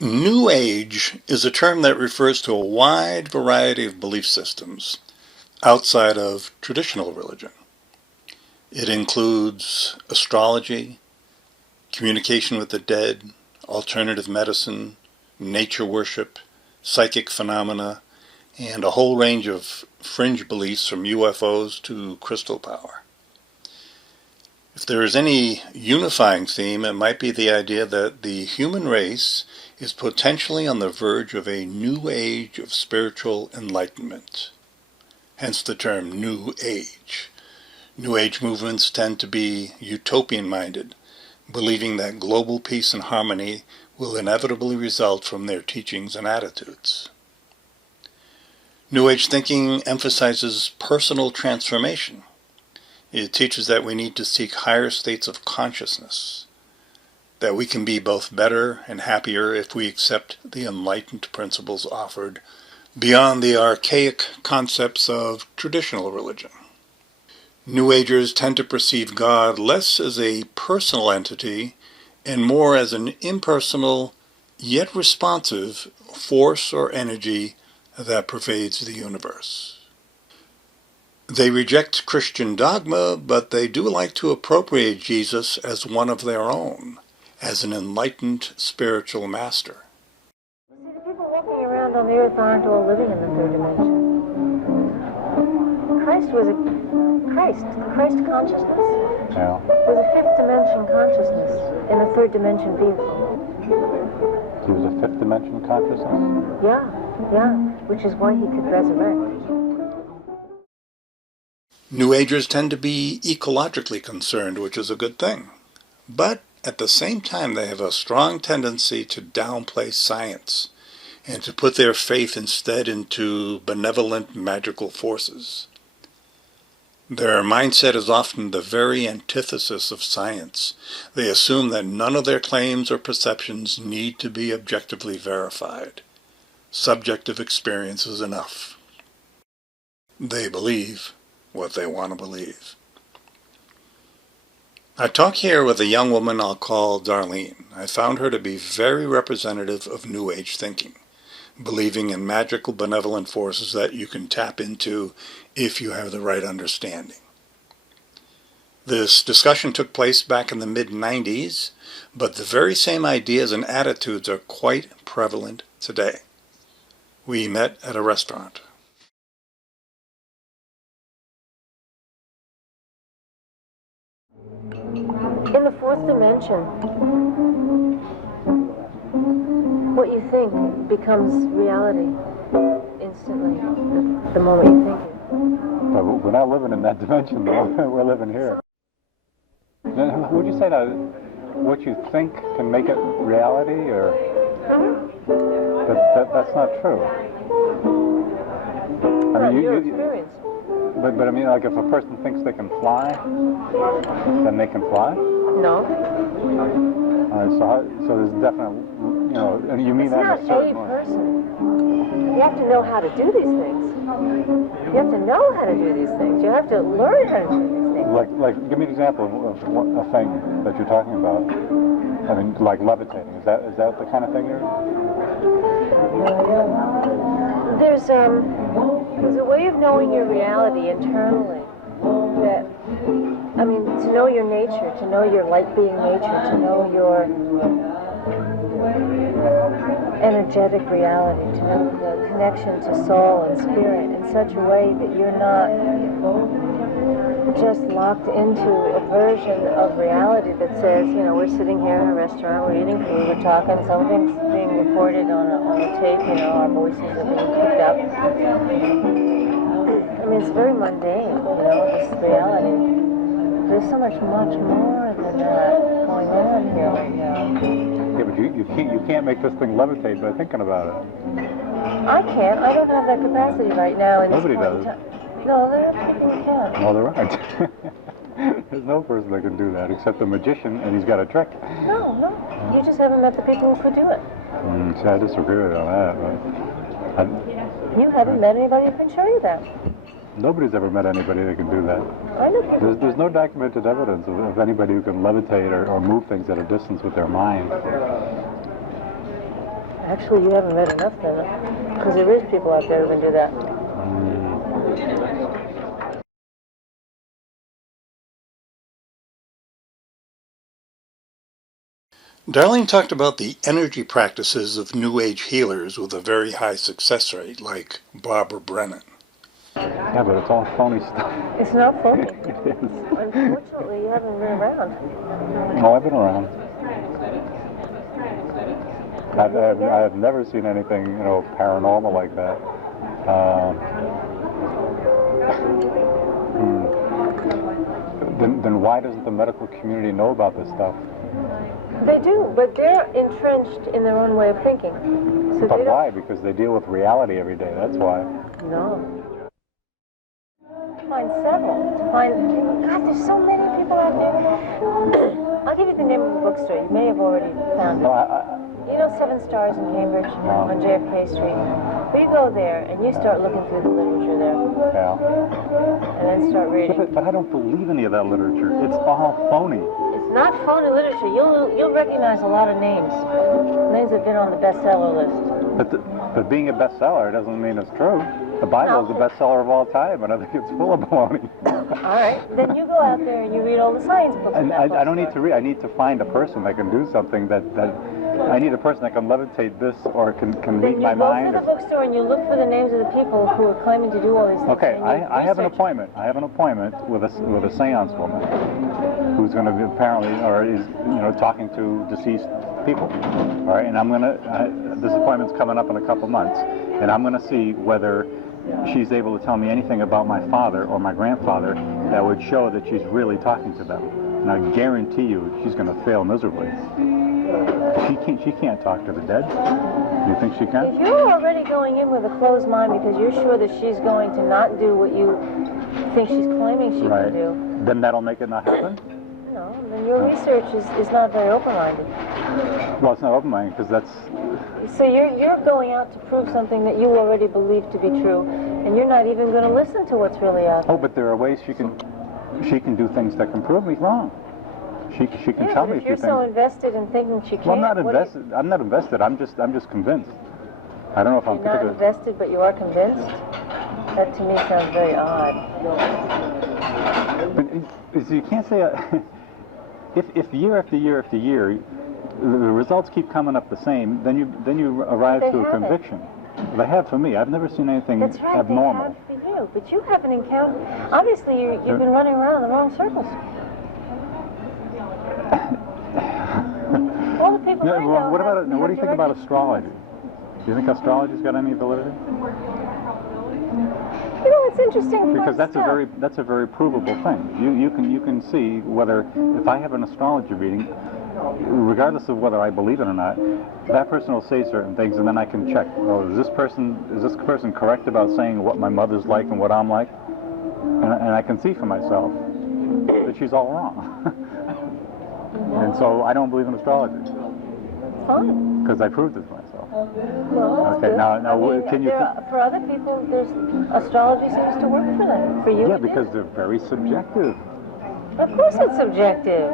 New Age is a term that refers to a wide variety of belief systems outside of traditional religion. It includes astrology, communication with the dead, alternative medicine, nature worship, psychic phenomena, and a whole range of fringe beliefs from UFOs to crystal power. If there is any unifying theme, it might be the idea that the human race is potentially on the verge of a new age of spiritual enlightenment. Hence the term New Age. New Age movements tend to be utopian-minded, believing that global peace and harmony will inevitably result from their teachings and attitudes. New Age thinking emphasizes personal transformation. It teaches that we need to seek higher states of consciousness, that we can be both better and happier if we accept the enlightened principles offered beyond the archaic concepts of traditional religion. New Agers tend to perceive God less as a personal entity and more as an impersonal, yet responsive force or energy that pervades the universe. They reject Christian dogma, but they do like to appropriate Jesus as one of their own, as an enlightened spiritual master. See, the people walking around on the earth aren't all living in the third dimension. Christ was the Christ consciousness. Yeah. Was a fifth dimension consciousness in a third dimension vehicle. He was a fifth dimension consciousness? Yeah, which is why he could resurrect. New Agers tend to be ecologically concerned, which is a good thing. But at the same time, they have a strong tendency to downplay science and to put their faith instead into benevolent magical forces. Their mindset is often the very antithesis of science. They assume that none of their claims or perceptions need to be objectively verified. Subjective experience is enough. They believe what they want to believe. I talk here with a young woman I'll call Darlene. I found her to be very representative of New Age thinking, believing in magical benevolent forces that you can tap into if you have the right understanding. This discussion took place back in the mid-90s, but the very same ideas and attitudes are quite prevalent today. We met at a restaurant. In the fourth dimension, what you think becomes reality instantly, the moment you think it. But we're not living in that dimension, though. We're living here. Would you say that what you think can make it reality, or? But that's not true. I mean, your experience. But I mean, like if a person thinks they can fly, then they can fly? No. So there's definitely, and you mean it's that in a certain way. It's not a person. You have to know how to do these things. You have to know how to do these things. You have to learn how to do these things. Like, give me an example of a thing that you're talking about. I mean, like levitating. Is that the kind of thing you're? There's a way of knowing your reality internally that, I mean, to know your nature, to know your light-being nature, to know your energetic reality, to know the connection to soul and spirit in such a way that you're not just locked into a version of reality that says, we're sitting here in a restaurant, we're eating food, we're talking, something's being recorded on a tape, our voices are being picked up. I mean, it's very mundane, this reality. There's so much more than that going on here right now. Yeah, but you can't make this thing levitate by thinking about it. I can't. I don't have that capacity right now. Nobody does. No, there are people who can. No, there aren't. There's no person that can do that except a magician, and he's got a trick. No. You just haven't met the people who could do it. See, I disagree with you on that. You haven't met anybody who can show you that. Nobody's ever met anybody that can do that. I know people. There's no documented evidence of anybody who can levitate or move things at a distance with their mind. Actually, you haven't read enough then, because there is people out there who can do that. Darlene talked about the energy practices of New Age healers with a very high success rate, like Barbara Brennan. Yeah, but it's all phony stuff. It's not phony. It is. Unfortunately, you haven't been around. Oh, I've been around. I've never seen anything, paranormal like that. Then why doesn't the medical community know about this stuff? They do, but they're entrenched in their own way of thinking. So But why? Because they deal with reality every day. That's why. No. Find several. God, there's so many people out there. I'll give you the name of the bookstore. You may have already found it. No, You know 7 Stars in Cambridge on JFK Street? Well, you go there and you start looking through the literature there. yeah. And then start reading. But I don't believe any of that literature. It's all phony. It's not phony literature. You'll recognize a lot of names. Names that have been on the bestseller list. But being a bestseller doesn't mean it's true. The Bible is the bestseller of all time, and I think it's full of baloney. All right. Then you go out there and you read all the science books. And I don't need to read. I need to find a person that can do something that I need a person that can levitate this or can read my mind. Then you go to the bookstore and you look for the names of the people who are claiming to do all these things. Okay, I have an appointment. I have an appointment with a seance woman who's going to be apparently, or is, talking to deceased people. All right, and this appointment's coming up in a couple months, and I'm going to see whether she's able to tell me anything about my father or my grandfather that would show that she's really talking to them. And I guarantee you she's going to fail miserably. She can't talk to the dead. Do you think she can? If you're already going in with a closed mind because you're sure that she's going to not do what you think she's claiming she can do. Then that'll make it not happen? No, then your research is not very open-minded. Well, it's not open-minded because that's... So you're going out to prove something that you already believe to be true, and you're not even going to listen to what's really out there. Oh, but there are ways she can do things that can prove me wrong. She can tell me a few you're things. so invested in thinking she can't. Well, I'm not invested. I'm not invested. I'm just convinced. I don't know if I'm not invested, but you are convinced. That to me sounds very odd. But you can't say if year after year after year the results keep coming up the same, then you arrive to a conviction. They have for me. I've never seen anything abnormal. They have for you, but you haven't encountered. Obviously, you've been running around in the wrong circles. All the people I know. What do you think about astrology? Do you think astrology's got any validity? It's interesting. Because that's a very provable thing. You can see whether if I have an astrology reading, regardless of whether I believe it or not, that person will say certain things, and then I can check. Oh, is this person correct about saying what my mother's like and what I'm like? And I can see for myself that she's all wrong. And so I don't believe in astrology. Fine. Because I proved it to myself. Well, okay. Now, can you? For other people, astrology seems to work for them. For you, yeah, because they're very subjective. Of course, it's subjective.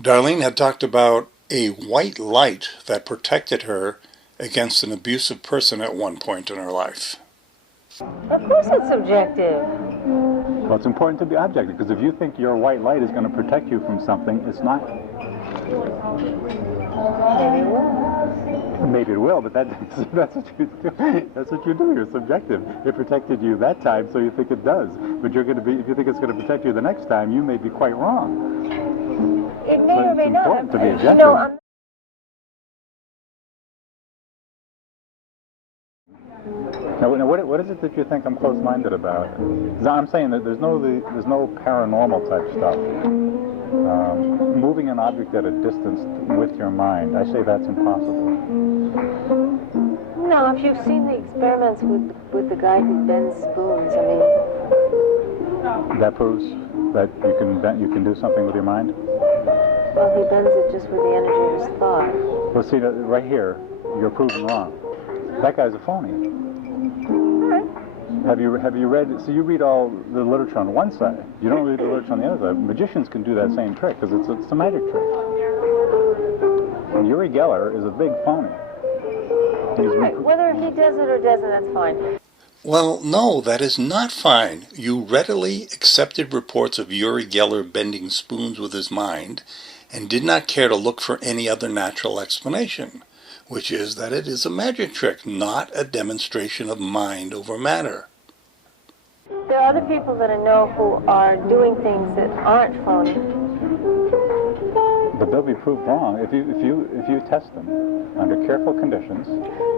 Darlene had talked about a white light that protected her against an abusive person at one point in her life. Of course it's subjective. Well, it's important to be objective, because if you think your white light is going to protect you from something, it's not. Maybe it will. Maybe it will, but that's what you do. That's what you do. You're subjective. It protected you that time, so you think it does. But if you think it's going to protect you the next time, you may be quite wrong. It may or may not. It's important to be objective. Now, what is it that you think I'm close-minded about? I'm saying that there's no paranormal type stuff. Moving an object at a distance with your mind, I say that's impossible. No, if you've seen the experiments with the guy who bends spoons, I mean... That proves that you can do something with your mind? Well, he bends it just with the energy of his thought. Well, see, right here, you're proving wrong. That guy's a phony. Have you read? So you read all the literature on one side. You don't read the literature on the other side. Magicians can do that same trick because it's a magic trick. And Uri Geller is a big phony. Right. Whether he does it or doesn't, that's fine. Well, no, that is not fine. You readily accepted reports of Uri Geller bending spoons with his mind and did not care to look for any other natural explanation, which is that it is a magic trick, not a demonstration of mind over matter. There are other people that I know who are doing things that aren't phony. But they'll be proved wrong if you test them under careful conditions.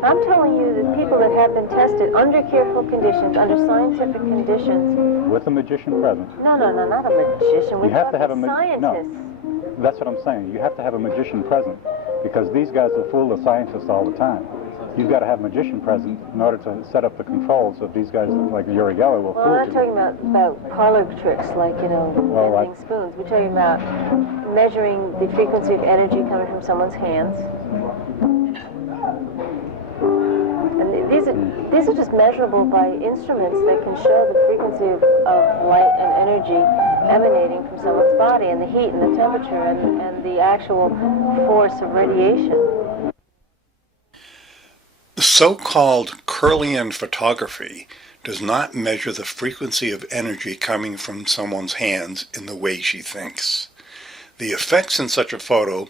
I'm telling you that people that have been tested under careful conditions, under scientific conditions. With a magician present. No, not a magician. We have to have a scientists. No, that's what I'm saying. You have to have a magician present because these guys will fool the scientists all the time. You've got to have a magician present in order to set up the controls so these guys like Uri Geller will fool you. Well, we're not talking about parlor tricks like, bending spoons. We're talking about measuring the frequency of energy coming from someone's hands. And these are just measurable by instruments that can show the frequency of light and energy emanating from someone's body, and the heat and the temperature and the actual force of radiation. The so-called Kirlian photography does not measure the frequency of energy coming from someone's hands in the way she thinks. The effects in such a photo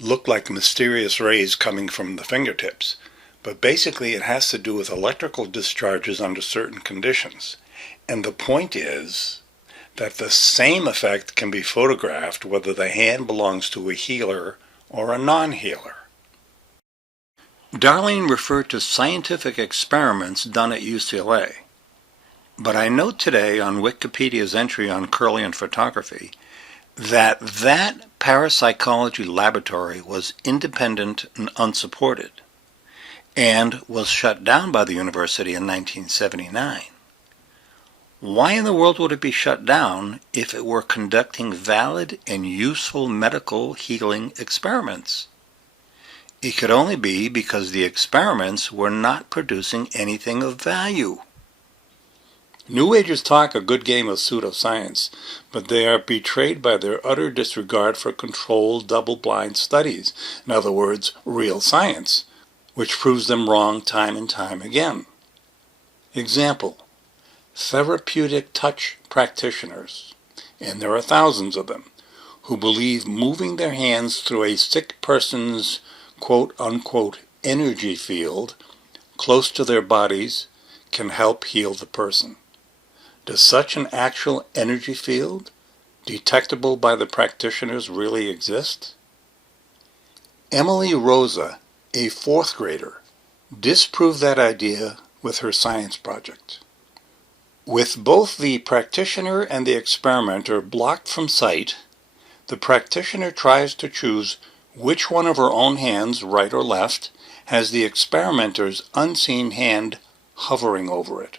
look like mysterious rays coming from the fingertips, but basically it has to do with electrical discharges under certain conditions. And the point is that the same effect can be photographed whether the hand belongs to a healer or a non-healer. Darling referred to scientific experiments done at UCLA, but I note today on Wikipedia's entry on Kirlian photography that parapsychology laboratory was independent and unsupported, and was shut down by the university in 1979. Why in the world would it be shut down if it were conducting valid and useful medical healing experiments? It could only be because the experiments were not producing anything of value. New Agers talk a good game of pseudoscience, but they are betrayed by their utter disregard for controlled double-blind studies, in other words, real science, which proves them wrong time and time again. Example, therapeutic touch practitioners, and there are thousands of them, who believe moving their hands through a sick person's quote-unquote energy field close to their bodies can help heal the person. Does such an actual energy field, detectable by the practitioners, really exist? Emily Rosa, a fourth grader, disproved that idea with her science project. With both the practitioner and the experimenter blocked from sight, the practitioner tries to choose which one of her own hands, right or left, has the experimenter's unseen hand hovering over it.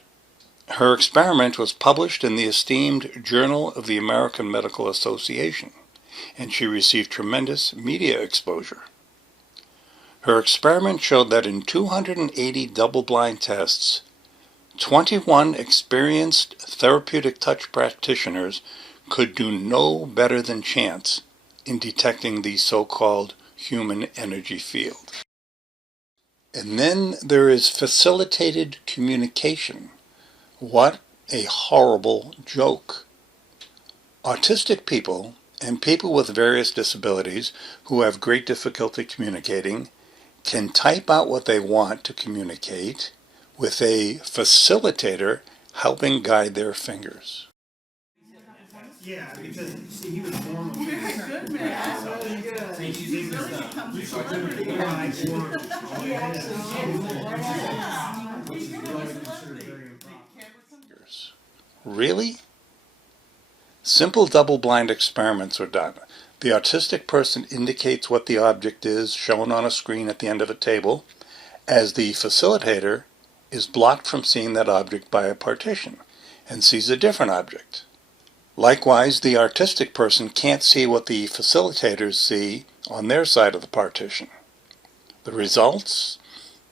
Her experiment was published in the esteemed Journal of the American Medical Association, and she received tremendous media exposure. Her experiment showed that in 280 double-blind tests, 21 experienced therapeutic touch practitioners could do no better than chance in detecting the so-called human energy field. And then there is facilitated communication. What a horrible joke. Autistic people and people with various disabilities who have great difficulty communicating can type out what they want to communicate with a facilitator helping guide their fingers. Yeah, because see, he was born with very good, man. Really? Simple double-blind experiments are done. The autistic person indicates what the object is shown on a screen at the end of a table, as the facilitator is blocked from seeing that object by a partition and sees a different object. Likewise, the artistic person can't see what the facilitators see on their side of the partition. The results?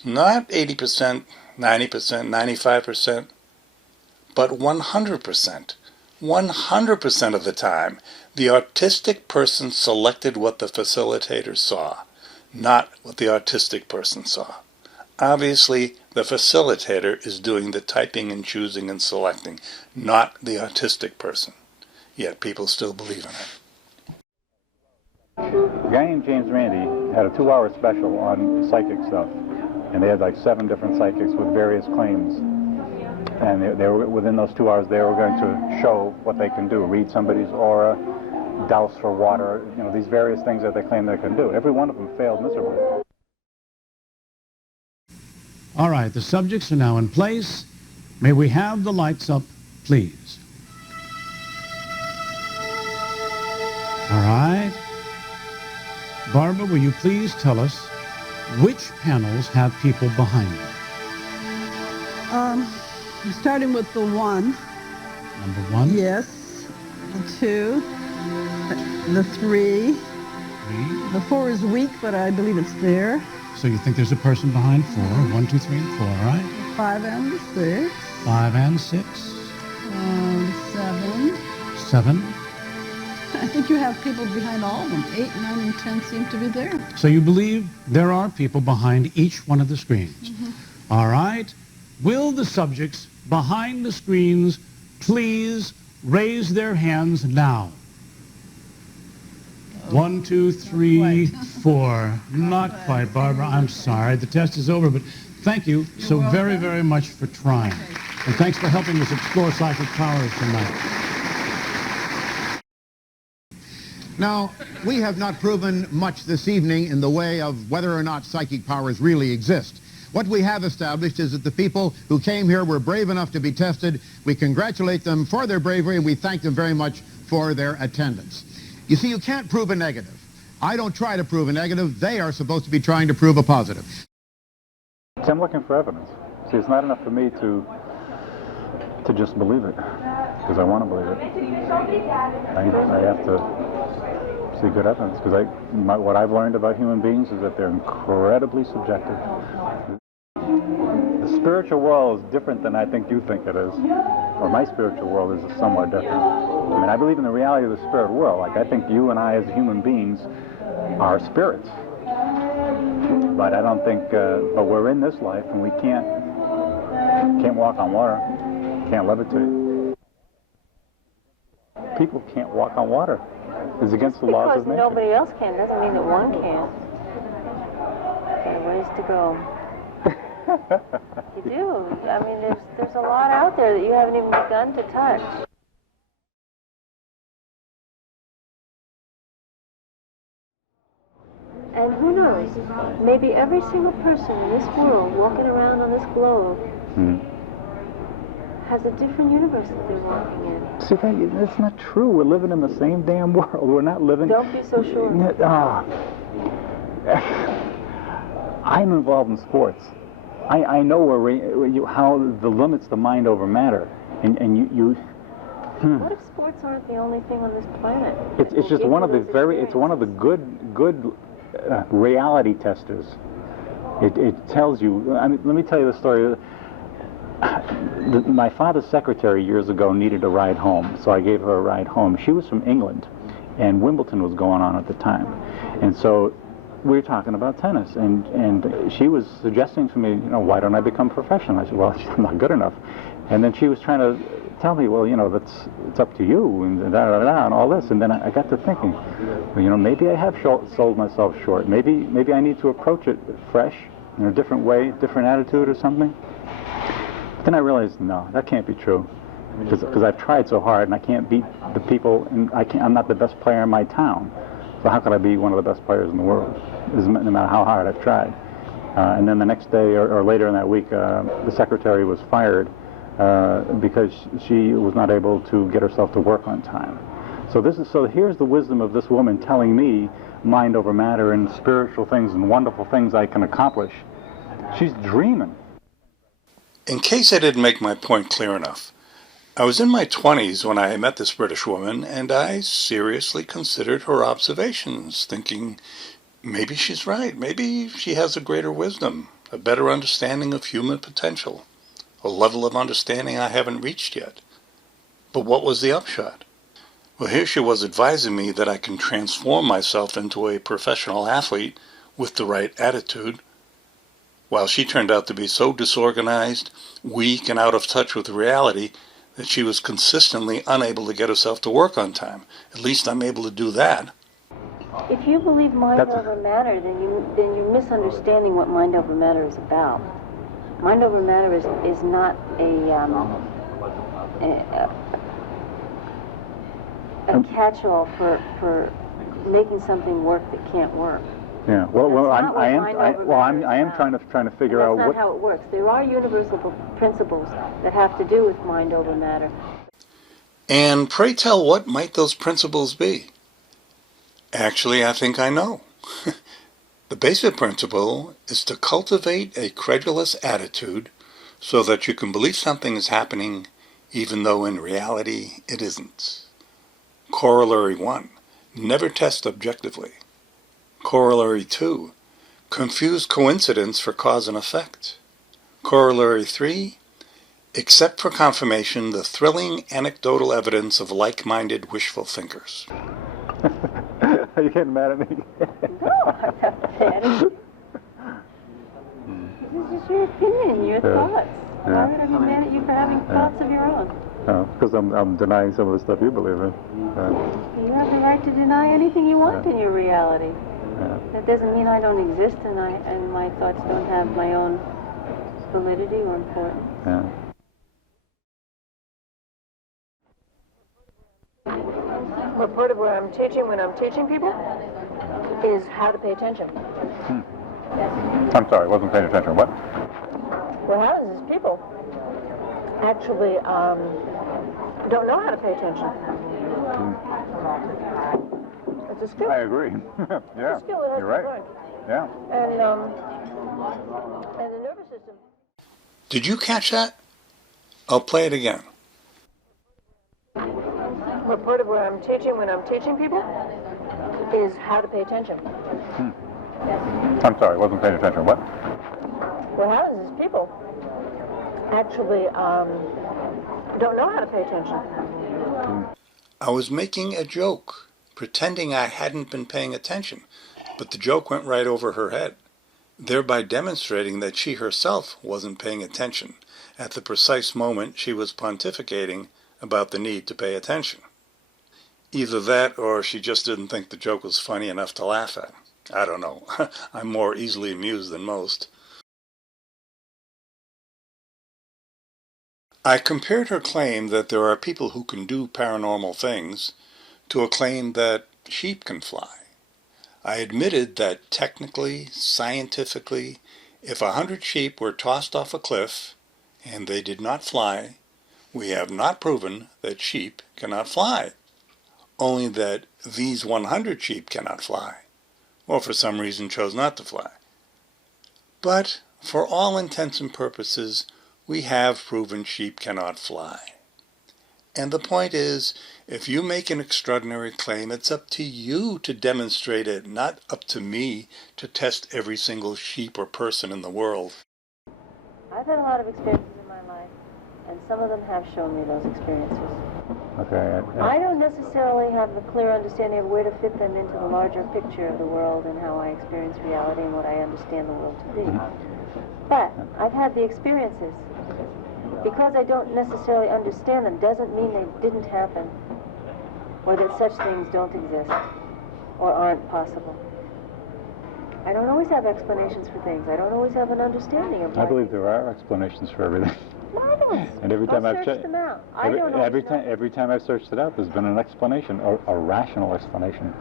Not 80%, 90%, 95%, but 100%. 100% of the time, the artistic person selected what the facilitator saw, not what the artistic person saw. Obviously, the facilitator is doing the typing and choosing and selecting, not the autistic person. Yet people still believe in it. A guy named James Randi had a 2-hour special on psychic stuff, and they had like 7 different psychics with various claims. And they were within those 2 hours, they were going to show what they can do: read somebody's aura, douse for water, these various things that they claim they can do. Every one of them failed miserably. All right, the subjects are now in place. May we have the lights up, please? All right. Barbara, will you please tell us which panels have people behind them? Starting with the 1. Number 1? Yes. The 2. The 3. 3. The 4 is weak, but I believe it's there. So you think there's a person behind 4. 1, 2, 3, and 4, all right? 5 and 6. 5 and 6. 7. 7. I think you have people behind all of them. 8, 9, and 10 seem to be there. So you believe there are people behind each one of the screens. All right. Will the subjects behind the screens please raise their hands now? 1, 2, 3, 4. Not quite, Barbara. I'm sorry. The test is over, but thank you so very, very much for trying. And thanks for helping us explore psychic powers tonight. Now, we have not proven much this evening in the way of whether or not psychic powers really exist. What we have established is that the people who came here were brave enough to be tested. We congratulate them for their bravery, and we thank them very much for their attendance. You see, you can't prove a negative. I don't try to prove a negative. They are supposed to be trying to prove a positive. So I'm looking for evidence. See, it's not enough for me to just believe it, because I want to believe it. I have to see good evidence, because what I've learned about human beings is that they're incredibly subjective. The spiritual world is different than I think you think it is, or my spiritual world is somewhat different. I mean, I believe in the reality of the spirit world. Like, I think you and I as human beings are spirits. But I don't think, but we're in this life, and we can't walk on water, can't levitate. People can't walk on water. It's against the laws of Because nature. nobody else can doesn't mean that one can. Okay, ways to go. You do. I mean, there's a lot out there that you haven't even begun to touch. And who knows? Maybe every single person in this world walking around on this globe has a different universe that they're walking in. See, that's not true. We're living in the same damn world. We're not living... Don't be so sure. I'm involved in sports. I know how the limits the mind over matter, and you. What if sports aren't the only thing on this planet? It's just one of the it's one of the good reality testers. It tells you. I mean, let me tell you the story. My father's secretary years ago needed a ride home, so I gave her a ride home. She was from England, and Wimbledon was going on at the time, and so we were talking about tennis, and she was suggesting to me, why don't I become professional? I said, well, I'm not good enough. And then she was trying to tell me, well, it's up to you, and and all this. And then I got to thinking, well, maybe I have sold myself short. Maybe I need to approach it fresh, in a different way, different attitude or something. But then I realized, no, that can't be true, because I've tried so hard, and I can't beat the people, and I'm not the best player in my town. So how could I be one of the best players in the world, no matter how hard I've tried? And then the next day or later in that week, the secretary was fired because she was not able to get herself to work on time. So here's the wisdom of this woman telling me mind over matter and spiritual things and wonderful things I can accomplish. She's dreaming. In case I didn't make my point clear enough, I was in my 20s when I met this British woman, and I seriously considered her observations, thinking, maybe she's right, maybe she has a greater wisdom, a better understanding of human potential, a level of understanding I haven't reached yet. But what was the upshot? Well, here she was advising me that I can transform myself into a professional athlete with the right attitude, while she turned out to be so disorganized, weak, and out of touch with reality that she was consistently unable to get herself to work on time. At least I'm able to do that. If you believe mind over matter, then you're misunderstanding what mind over matter is about. Mind over matter is not a catch-all for making something work that can't work. Yeah. Well, I am trying to figure out what. That's not how it works. There are universal principles that have to do with mind over matter. And pray tell, what might those principles be? Actually, I think I know. The basic principle is to cultivate a credulous attitude so that you can believe something is happening even though in reality it isn't. Corollary 1, never test objectively. Corollary 2, confuse coincidence for cause and effect. Corollary 3, accept for confirmation the thrilling anecdotal evidence of like-minded wishful thinkers. Are you getting mad at me? No, I'm not mad at you. This is your opinion, your thoughts. Why would I be mad at you for having thoughts of your own? Because I'm denying some of the stuff you believe in. You have the right to deny anything you want in your reality. That doesn't mean I don't exist and my thoughts don't have my own validity or importance. Yeah. Well, part of what I'm teaching when I'm teaching people is how to pay attention. I'm sorry, I wasn't paying attention. What? What happens is people actually don't know how to pay attention. It's a skill. I agree. Yeah, It's a skill that has you're to be right. learned. Yeah. And the nervous system. Did you catch that? I'll play it again. Well, part of what I'm teaching when I'm teaching people is how to pay attention. I'm sorry, I wasn't paying attention. What? What happens is people actually don't know how to pay attention. I was making a joke, pretending I hadn't been paying attention, but the joke went right over her head, thereby demonstrating that she herself wasn't paying attention at the precise moment she was pontificating about the need to pay attention. Either that or she just didn't think the joke was funny enough to laugh at. I don't know. I'm more easily amused than most. I compared her claim that there are people who can do paranormal things to a claim that sheep can fly. I admitted that technically, scientifically, if 100 sheep were tossed off a cliff and they did not fly, we have not proven that sheep cannot fly. Only that these 100 sheep cannot fly, or for some reason chose not to fly. But for all intents and purposes, we have proven sheep cannot fly. And the point is, if you make an extraordinary claim, it's up to you to demonstrate it, not up to me to test every single sheep or person in the world. I've had a lot of experiences in my life, and some of them have shown me those experiences. Okay. I don't necessarily have the clear understanding of where to fit them into the larger picture of the world and how I experience reality and what I understand the world to be. But I've had the experiences. Because I don't necessarily understand them doesn't mean they didn't happen, or that such things don't exist, or aren't possible. I don't always have explanations for things. I don't always have an understanding of I believe there are explanations for everything. Marvelous. And every time I'll search them out. every time I've searched it out, there's been an explanation, a rational explanation.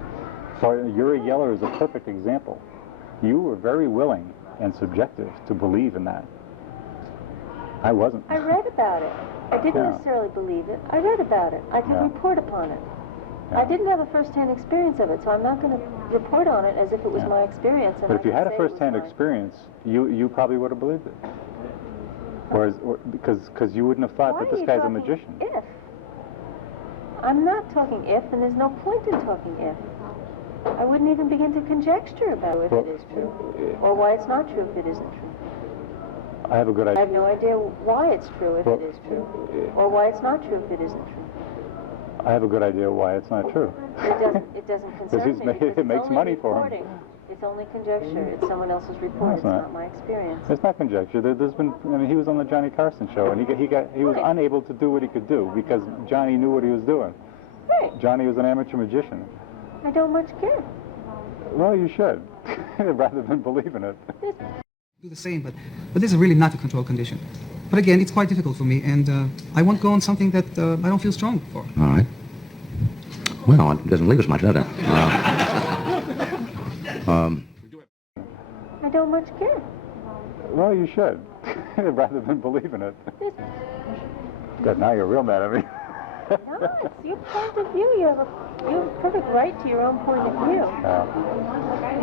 So Uri Geller is a perfect example. You were very willing and subjective to believe in that. I wasn't. I read about it. I didn't necessarily believe it. I read about it. I can report upon it. I didn't have a first-hand experience of it, so I'm not going to report on it as if it was my experience. And but if you had a first-hand experience, you probably would have believed it. Whereas, because you wouldn't have thought that this guy's a magician. If. I'm not talking if, and there's no point in talking if. I wouldn't even begin to conjecture about if it is true, or why it's not true if it isn't true. I have a good idea. I have no idea why it's true if it is true, or why it's not true if it isn't true. I have a good idea why it's not true. It doesn't concern me. It makes money for him. It's It's only conjecture. It's someone else's report. It's not my experience. It's not conjecture. There's been, I mean, he was on the Johnny Carson show, and he was unable to do what he could do because Johnny knew what he was doing. Right. Johnny was an amateur magician. I don't much care. Well, you should, rather than believe in it. Do the same, but this is really not a control condition. But again, it's quite difficult for me, and I won't go on something that I don't feel strong for. All right. Well, it doesn't leave us much, does it? I don't much care. Well, you should, rather than believe in it. Good, now you're real mad at me. No, it's your point of view. You have a perfect right to your own point of view.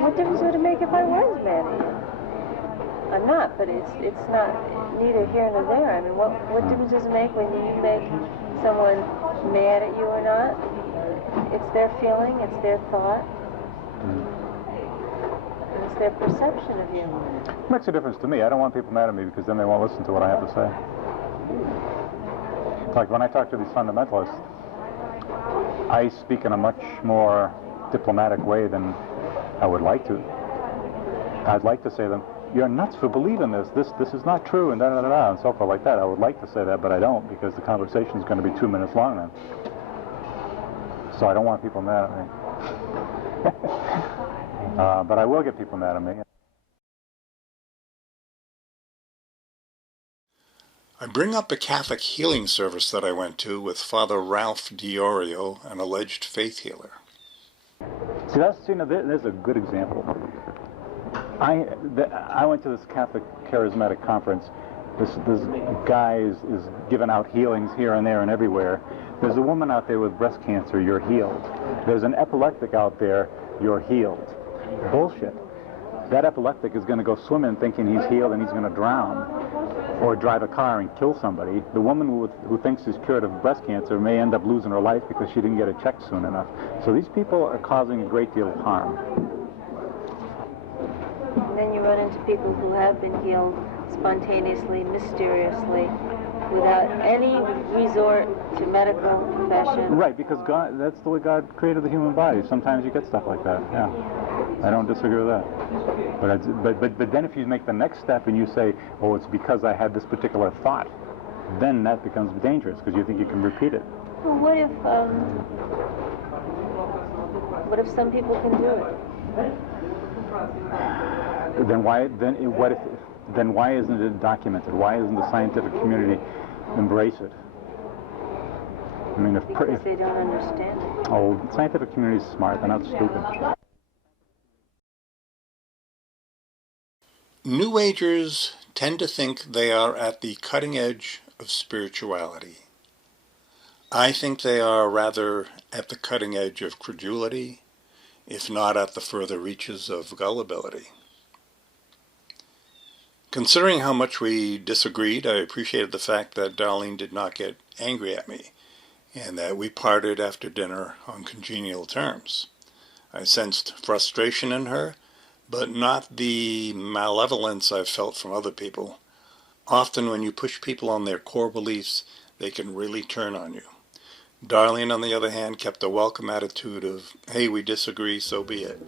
What difference would it make if I was mad at you? I'm not, but it's not neither here nor there. I mean, what difference does it make when you make someone mad at you or not? It's their feeling, it's their thought, and it's their perception of you. It makes a difference to me. I don't want people mad at me because then they won't listen to what I have to say. Like when I talk to these fundamentalists, I speak in a much more diplomatic way than I would like to. I'd like to say to them, you're nuts for believing this. This is not true, and da-da-da-da, and so forth like that. I would like to say that, but I don't, because the conversation is going to be 2 minutes long then. So I don't want people mad at me. But I will get people mad at me. I bring up a Catholic healing service that I went to with Father Ralph Diorio, an alleged faith healer. See, now, there's a good example. I went to this Catholic charismatic conference. This guy is giving out healings here and there and everywhere. There's a woman out there with breast cancer, you're healed. There's an epileptic out there, you're healed. Bullshit. That epileptic is going to go swimming thinking he's healed and he's going to drown or drive a car and kill somebody. The woman who thinks she's cured of breast cancer may end up losing her life because she didn't get a check soon enough. So these people are causing a great deal of harm. And then you run into people who have been healed spontaneously, mysteriously, without any resort to medical profession. Right, because God, that's the way God created the human body. Sometimes you get stuff like that, yeah. I don't disagree with that. But then if you make the next step and you say, oh, it's because I had this particular thought, then that becomes dangerous because you think you can repeat it. Well, what if some people can do it? Then why isn't it documented? Why isn't the scientific community embrace it? I mean, Because they don't understand it. Oh, the scientific community is smart. They're not stupid. New Agers tend to think they are at the cutting edge of spirituality. I think they are rather at the cutting edge of credulity, if not at the further reaches of gullibility. Considering how much we disagreed, I appreciated the fact that Darlene did not get angry at me, and that we parted after dinner on congenial terms. I sensed frustration in her, but not the malevolence I've felt from other people. Often when you push people on their core beliefs, they can really turn on you. Darlene, on the other hand, kept a welcome attitude of, hey, we disagree, so be it.